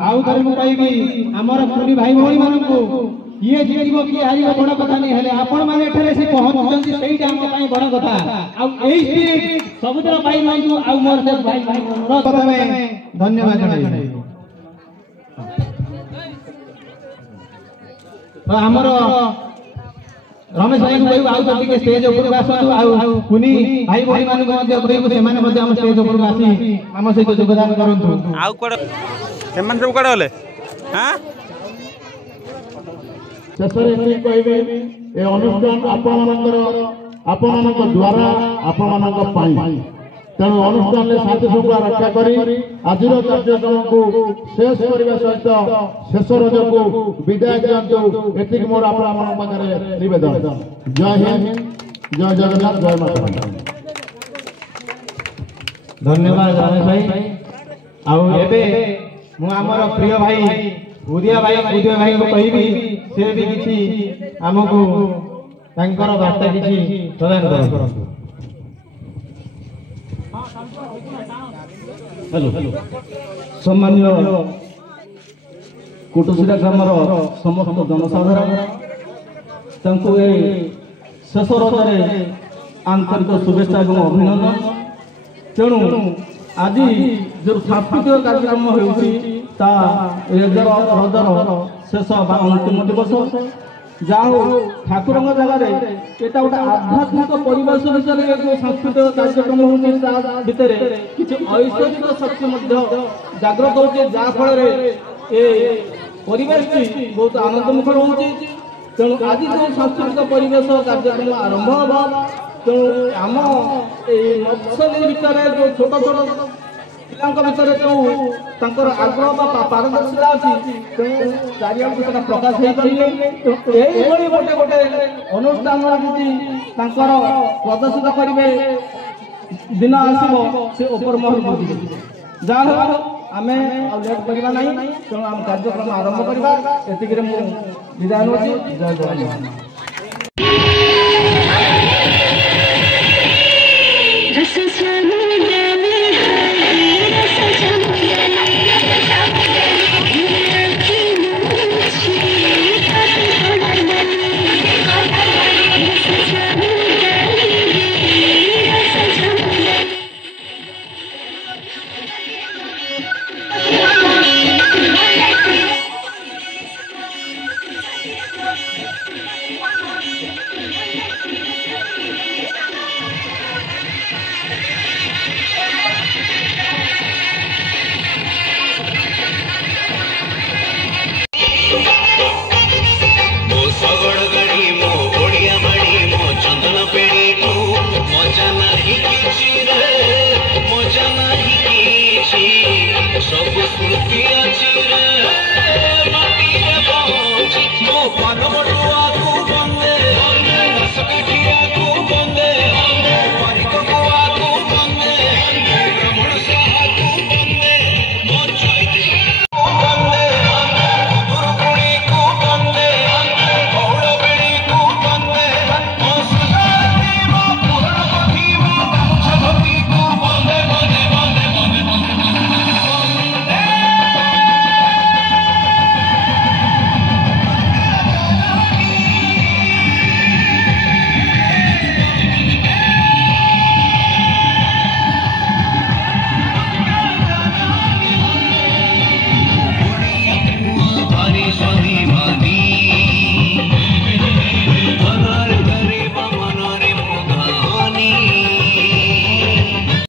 आउ थरे मु कहबी हमर पुरी भाई भौणी मानकू ये जीव कि हारिबो बड़ कथा नहीं हेले आपण माने एठरे से पहुंचुचंती सेइटा हम पई बड़ कथा आ एई स्पिरिट सबुतर भाई रहंतु आ मोर से भाई अनुरोध प्रथमे धन्यवाद जणाई तो हमर रमेश भाई को कहू आउ तो के स्टेज ऊपर आसतु आउ कुनी भाई भौणी मानकू मध्ये कहू से माने मध्ये हम स्टेज ऊपर आसी हम सहित योगदान करंतु आउ कोड से मन सब कोड होले हां शेषे कहबे ए अनुष्ठान आपणमानक द्वारा आपणमानक तेणु अनुष्ठान शांति शृंखला रक्षा करी आज कार्यक्रम को शेष करने सहित शेष रज को विदाय दिंतु एति मोर आपे निवेदन। जय हिंद, जय जगन्नाथ, जय माता। धन्यवाद रमेश भाई। आउ एबे मु हमर प्रिय भाई उदिया भाई को कहबी से भी किछि हमकु तांकर वार्ता किछि प्रदान करंतु। हेलो सम्मान्य कोटसिरा ग्रामर समस्त जनसाधारण तांको ए शेष रजरे आंतरिक शुभेच्छा और अभिनंदन। तेणु आज जो सांस्कृतिक कार्यक्रम होउछि ता रजर शेष अंतिम दिवस जाओ ठाकुर जगार एटा गोटे आध्यात्मिक परिवेश विषय जो सांस्कृतिक कार्यक्रम होता भितर किसी ऐश्वर्यिक शक्ति जागृत होचे जहाँफल परिवेश बहुत आनंदमुखर होती। तेणु आज जो सांस्कृतिक परिवेश कार्यक्रम आरंभ होगा तेणु आम नक्सली भितर जो छोट छोट पिला भितर जो आग्रह पारदर्शिता अच्छी तेणु चारिआडे प्रकाश हो पारे गोटे गोटे अनुष्ठान प्रदर्शित करेंगे दिन आसो से ओपर महल बुझे जहाँ आम लेट करवा ना तेणु आम कार्यक्रम आरंभ करवा एतिक विदाय नौची। जय जगन्नाथ।